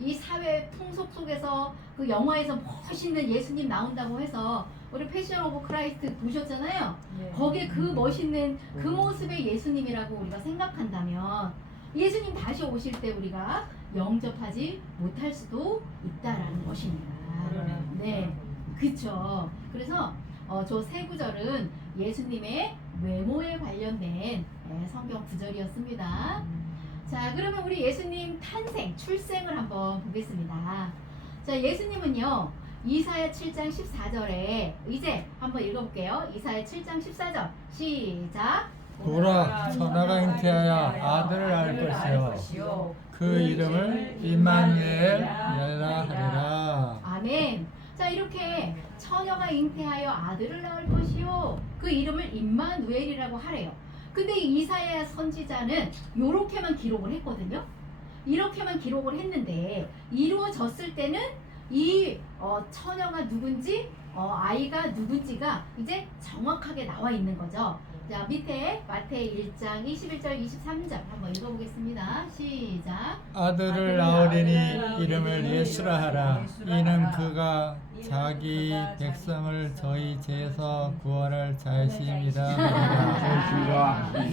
이 사회 풍속 속에서 그 영화에서 멋있는 예수님 나온다고 해서 우리 패션 오브 크라이스트 보셨잖아요. 네. 거기에 그 멋있는 그 모습의 예수님이라고 우리가 생각한다면 예수님 다시 오실 때 우리가 영접하지 못할 수도 있다라는 것입니다. 네, 그쵸. 그래서 저 세 구절은 예수님의 외모에 관련된 성경 구절이었습니다. 자, 그러면 우리 예수님 탄생, 출생을 한번 보겠습니다. 자, 예수님은요, 이사야 7장 14절에 이제 한번 읽어볼게요. 이사야 7장 14절 시작. 보라, 천하가 잉태하여 아들을 낳을 것이요 그 이름을 임마누엘이라 하리라. 아멘. 자, 이렇게 처녀가 잉태하여 아들을 낳을 것이요 그 이름을 임마누엘이라고 하래요. 근데 이 이사야 선지자는 요렇게만 기록을 했거든요. 이렇게만 기록을 했는데 이루어졌을 때는 이 처녀가 누군지 아이가 누군지가 이제 정확하게 나와 있는 거죠. 자, 밑에 마태의 1장 21절 23절 한번 읽어보겠습니다. 시작. 아들을 낳으리니 이름을 예수라 하라. 이는 그가 자기 백성을 저희 죄에서 구원할 자이심이라.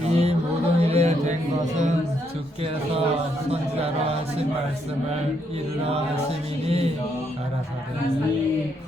이 모든 일에 된 것은 주께서 선지자로 하신 말씀을 이루려 하심이니 가라사대.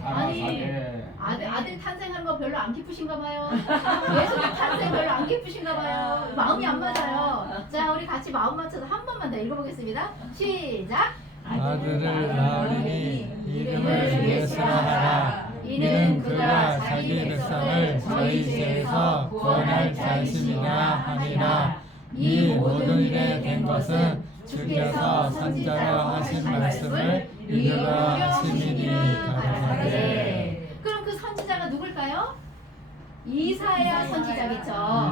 아들 탄생하는 거 별로 안 기쁘신가 봐요. 예수님 탄생 별로 안 기쁘신가 봐요. 마음이 안 맞아요. 자, 우리 같이 마음 맞춰서 한 번만 더 읽어보겠습니다. 시작. 아들을 낳으리니 이름을 예수라 하라. 이는 그가 자기 백성을 저희 죄에서 구원할 자이심이라 하니라. 이 모든 일에 된 것은 주께서 선지자로 하신 말씀을 이루려 하심이니 가라사대. 그럼 그 선지자가 누굴까요? 이사야 선지자겠죠.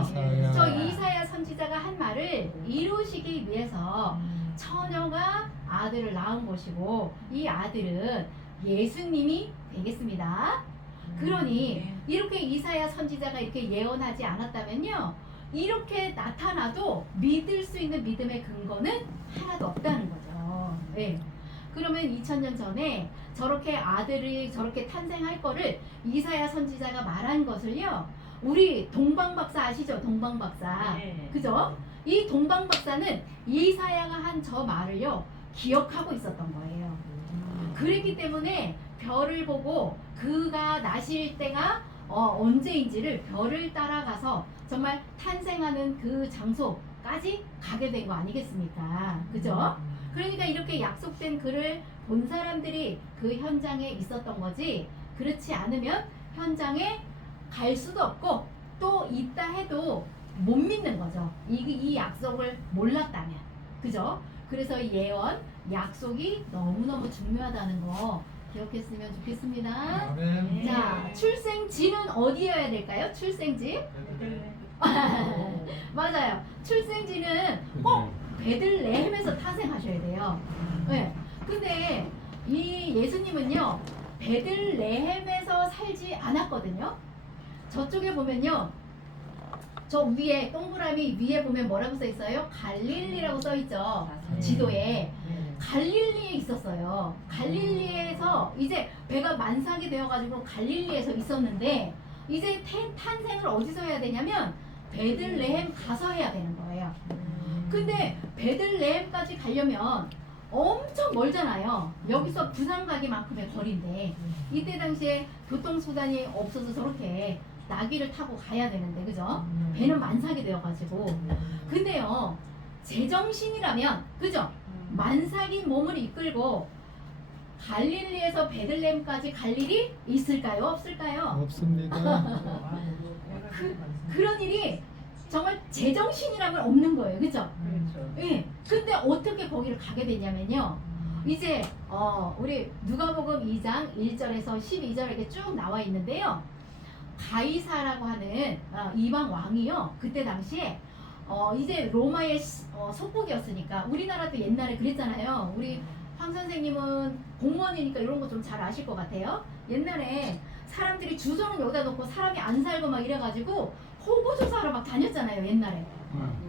이사야. 저 이사야 선지자가 한 말을 이루시기 위해서 처녀가 아들을 낳은 것이고 이 아들은 예수님이 되겠습니다. 그러니 이렇게 이사야 선지자가 이렇게 예언하지 않았다면요, 이렇게 나타나도 믿을 수 있는 믿음의 근거는 하나도 없다는 거죠. 네. 그러면 2000년 전에 저렇게 아들이 저렇게 탄생할 거를 이사야 선지자가 말한 것을요, 우리 동방박사 아시죠? 동방박사. 네. 그죠? 이 동방박사는 이사야가 한 저 말을요 기억하고 있었던 거예요. 그랬기 때문에 별을 보고 그가 나실 때가 언제인지를 별을 따라가서 정말 탄생하는 그 장소까지 가게 된 거 아니겠습니까? 그죠? 그러니까 이렇게 약속된 그를 본 사람들이 그 현장에 있었던 거지, 그렇지 않으면 현장에 갈 수도 없고 또 있다 해도 못 믿는 거죠. 이 약속을 몰랐다면. 그죠? 그래서 예언, 약속이 너무너무 중요하다는 거 기억했으면 좋겠습니다. 아멘. 자, 출생지는 어디여야 될까요? 출생지? 맞아요. 출생지는 꼭 베들레헴에서 탄생하셔야 돼요. 네. 근데 이 예수님은요, 베들레헴에서 살지 않았거든요. 저쪽에 보면요, 저 위에 동그라미 위에 보면 뭐라고 써 있어요? 갈릴리라고 써 있죠. 지도에. 갈릴리에 있었어요. 갈릴리에서 이제 배가 만삭이 되어가지고 갈릴리에서 있었는데 이제 탄생을 어디서 해야 되냐면 베들레헴 가서 해야 되는 거예요. 근데 베들레헴까지 가려면 엄청 멀잖아요. 여기서 부산 가기만큼의 거리인데 이때 당시에 교통수단이 없어서 저렇게 나귀를 타고 가야 되는데, 그죠? 배는 만삭이 되어가지고. 근데요, 제정신이라면, 그죠? 만삭인 몸을 이끌고 갈릴리에서 베들레헴까지 갈 일이 있을까요? 없을까요? 없습니다. 그런 일이 정말 제정신이라면 없는 거예요. 그죠? 예. 근데 어떻게 거기를 가게 됐냐면요, 이제 우리 누가복음 2장 1절에서 12절 이렇게 쭉 나와 있는데요, 가이사라고 하는 이방 왕이요, 그때 당시에 이제 로마의 속국이었으니까, 우리나라도 옛날에 그랬잖아요. 우리 황 선생님은 공무원이니까 이런 거 좀 잘 아실 것 같아요. 옛날에 사람들이 주소는 여기다 놓고 사람이 안 살고 막 이래가지고 호구조사하러 막 다녔잖아요, 옛날에.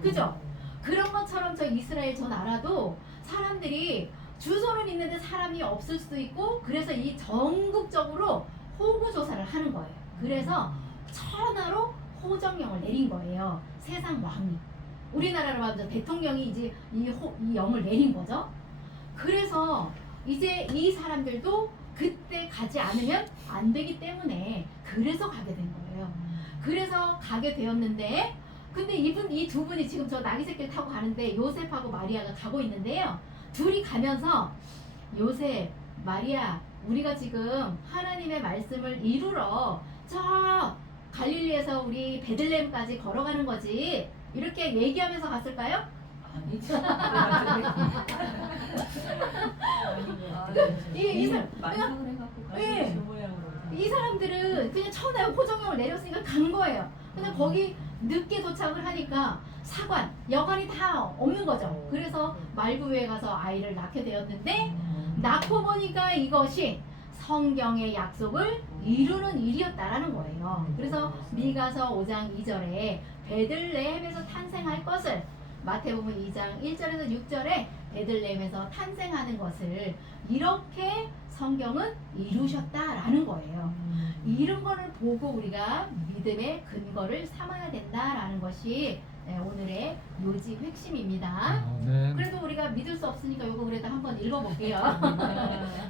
그죠? 그런 것처럼 저 이스라엘 저 나라도 사람들이 주소는 있는데 사람이 없을 수도 있고 그래서 이 전국적으로 호구 조사를 하는 거예요. 그래서 천하로 호정령을 내린 거예요. 세상 왕이. 우리나라로 하면 대통령이 이제 이 영을 내린 거죠. 그래서 이제 이 사람들도 그때 가지 않으면 안 되기 때문에 그래서 가게 된 거예요. 그래서 가게 되었는데 근데 이 두 분이 지금 저 나귀 새끼를 타고 가는데 요셉하고 마리아가 가고 있는데요. 둘이 가면서 요셉, 마리아, 우리가 지금 하나님의 말씀을 이루러 저 갈릴리에서 우리 베들레헴까지 걸어가는 거지. 이렇게 얘기하면서 갔을까요? 아니죠. 이 사람, 만성을 해갖고 예. 가서 저 모양으로. 이 사람들은 그냥 천하에 호정령을 내렸으니까 간 거예요. 근데 거기 늦게 도착을 하니까 사관, 여관이 다 없는 거죠. 그래서 말구에 가서 아이를 낳게 되었는데 낳고 보니까 이것이 성경의 약속을 이루는 일이었다라는 거예요. 그래서 미가서 5장 2절에 베들레헴에서 탄생할 것을 마태복음 2장 1절에서 6절에 베들레헴에서 탄생하는 것을 이렇게 성경은 이루셨다라는 거예요. 이런 거를 보고 우리가 믿음의 근거를 삼아야 된다라는 것이 오늘의 요지 핵심입니다. 아멘. 그래도 우리가 믿을 수 없으니까 이거 그래도 한번 읽어볼게요.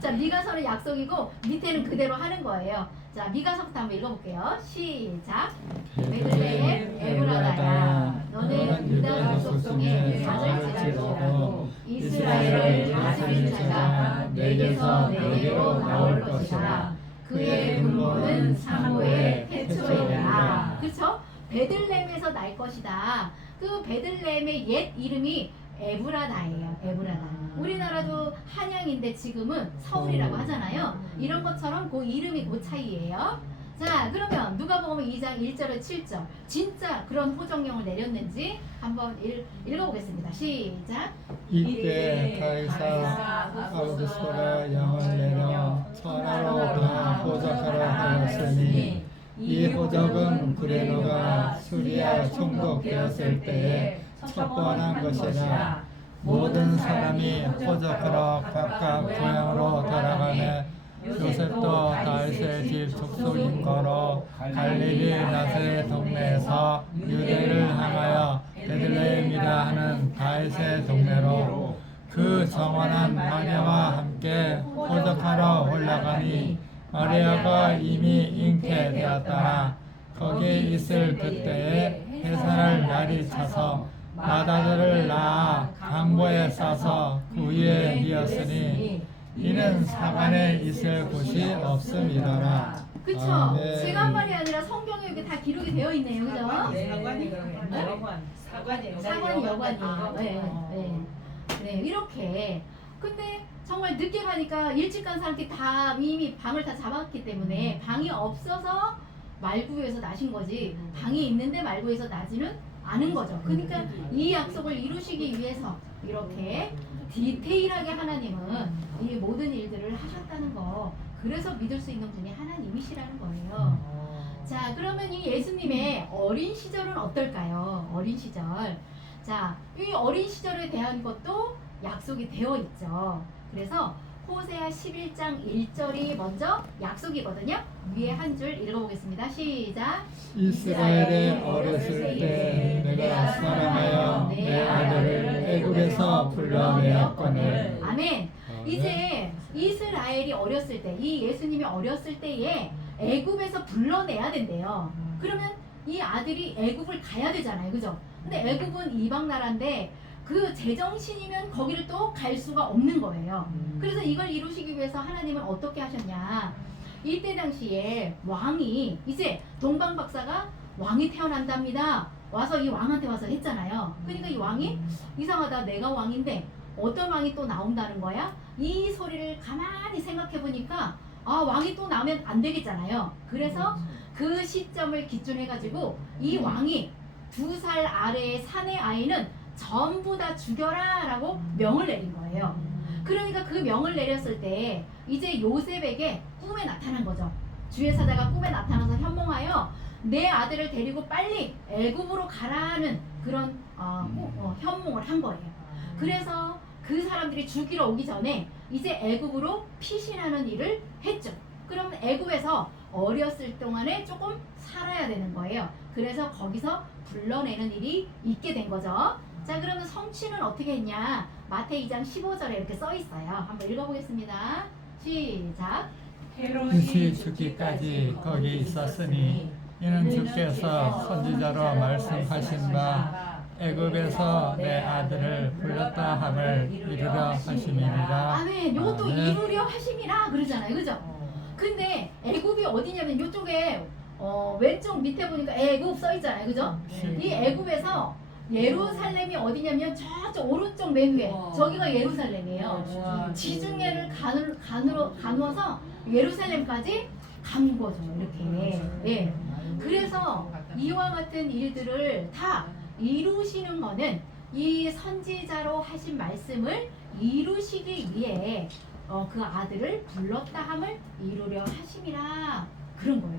자, 미가서는 약속이고 밑에는 그대로 하는 거예요. 자, 미가서부터 한번 읽어볼게요. 시작. 베들레헴 에브라다야, 너는 유다 족속의 자잘지라도 이스라엘을 다스리는 자가 내게서 내게로 나올 것이다. 그의 근본은 사무의 태초이다. 그렇죠? 베들레헴에서 날 것이다. 그 베들레헴의 옛 이름이 에브라다예요. 에브라다. 우리나라도 한양인데 지금은 서울이라고 하잖아요. 이런 것처럼 그 이름이 그 차이예요. 자, 그러면 누가복음 2장 1절에 7절 진짜 그런 호정령을 내렸는지 한번 읽어보겠습니다. 시작. 이때 가이사 아우구스가 영을 내려 천하로 다 호적하러 하였으니 이 호적은 구레노가 수리아 총독되었을 때에 첩보한 것이라. 모든 사람이 호적하러 각각 고향으로 돌아가매 요셉도 다윗의 집 족속인 거로 갈릴리 나사렛 동네에서 유대를 향하여 베들레헴이라 하는 다윗의 동네로 그 정원한 마리아와 함께 호적하러 올라가니 마리아가 이미 잉태되었더라. 거기 있을 그때에 해산할 날이 차서 마다들을 낳아 강보에 싸서 그 위에 뉘었으니 이는 사관에 있을 곳이 없음이더라. 그쵸? 아멘. 제가 한 말이 아니라 성경에 이렇게 다 기록이 되어 있네요. 그죠? 사관이 그러면 네? 여관. 사관이 사관이 여관이에요. 아, 네, 네. 네, 이렇게. 근데 정말 늦게 가니까 일찍 간 사람들이 다 이미 방을 다 잡았기 때문에 방이 없어서 말구에서 나신 거지 방이 있는데 말구에서 나지는 않은 거죠. 그러니까 이 약속을 이루시기 위해서 이렇게 디테일하게 하나님은 이 모든 일들을 하셨다는 거. 그래서 믿을 수 있는 분이 하나님이시라는 거예요. 자, 그러면 이 예수님의 어린 시절은 어떨까요? 어린 시절. 자, 이 어린 시절에 대한 것도 약속이 되어 있죠. 그래서 호세아 11장 1절이 먼저 약속이거든요. 위에 한 줄 읽어보겠습니다. 시작. 이스라엘에 어렸을 때 내가 사랑하여 내 아들을 애굽에서 불러내었거늘. 아멘. 이제 이스라엘이 어렸을 때, 이 예수님이 어렸을 때에 애굽에서 불러내야 된대요. 그러면 이 아들이 애굽을 가야 되잖아요. 그죠? 근데 애굽은 이방 나라인데 그 제정신이면 거기를 또 갈 수가 없는 거예요. 그래서 이걸 이루시기 위해서 하나님은 어떻게 하셨냐? 이때 당시에 왕이 이제 동방박사가 왕이 태어난답니다. 와서 이 왕한테 와서 했잖아요. 그러니까 이 왕이 이상하다. 내가 왕인데 어떤 왕이 또 나온다는 거야? 이 소리를 가만히 생각해 보니까 아, 왕이 또 나오면 안 되겠잖아요. 그래서 그 시점을 기준해 가지고 이 왕이 2살 아래의 사내 아이는 전부 다 죽여라 라고 명을 내린 거예요. 그러니까 그 명을 내렸을 때 이제 요셉에게 꿈에 나타난 거죠. 주의 사자가 꿈에 나타나서 현몽하여 내 아들을 데리고 빨리 애굽으로 가라는 그런 현몽을 한 거예요. 그래서 그 사람들이 죽이러 오기 전에 이제 애굽으로 피신하는 일을 했죠. 그럼 애굽에서 어렸을 동안에 조금 살아야 되는 거예요. 그래서 거기서 불러내는 일이 있게 된 거죠. 자, 그러면 성취는 어떻게 했냐? 마태 2장 15절에 이렇게 써 있어요. 한번 읽어보겠습니다. 시작. 이 죽기까지 거기 있었으니 이는 주께서 선지자로 말씀하신 바 애굽에서 내 아들을 불렀다 함을 이루려 하심이니라. 아멘. 요것도 아멘. 이루려 하심이라 그러잖아요. 그죠? 근데 애굽이 어디냐면 요쪽에 왼쪽 밑에 보니까 애굽 써 있잖아요. 그죠? 이 애굽에서 예루살렘이 어디냐면 저쪽 오른쪽 맨 위에 저기가 예루살렘이에요. 지중해를 가누어서 예루살렘까지 간 거죠. 이렇게. 예. 그래서 이와 같은 일들을 다 이루시는 거는 이 선지자로 하신 말씀을 이루시기 위해 그 아들을 불렀다 함을 이루려 하심이라 그런 거예요.